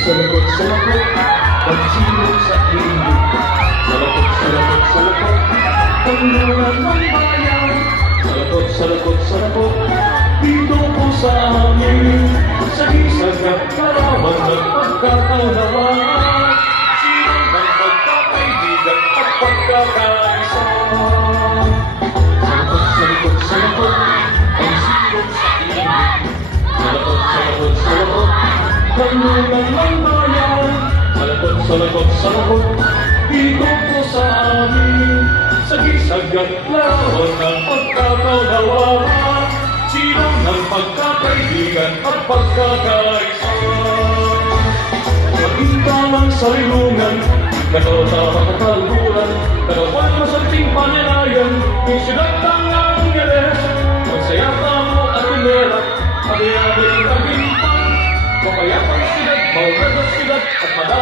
salapot, pagsilot sa ilog. Salapot, tanungan ng bayan. Salapot, dito po sa amin. Sa isang nagkaraman ng pagkakaunawaan. Sino ng pagkakaibigan at pagkakaisa. Salapot, pagsilot sa ilog. Salapot, tanungan ng bayan. Salapot, dito po sa amin. Sa gisag at larawan ng pagkakaunawaan. Sino ng pagkakaibigan at pagkakaisa. Magintamang sa rilungan, katawatawa katalburan, karawan masanting pananayan, yung siyudad ng Angeles. Magsaya mo at pinera, pag-iabay ang tagimpang, mapayapang siyudad, maulad ang siyudad, at madami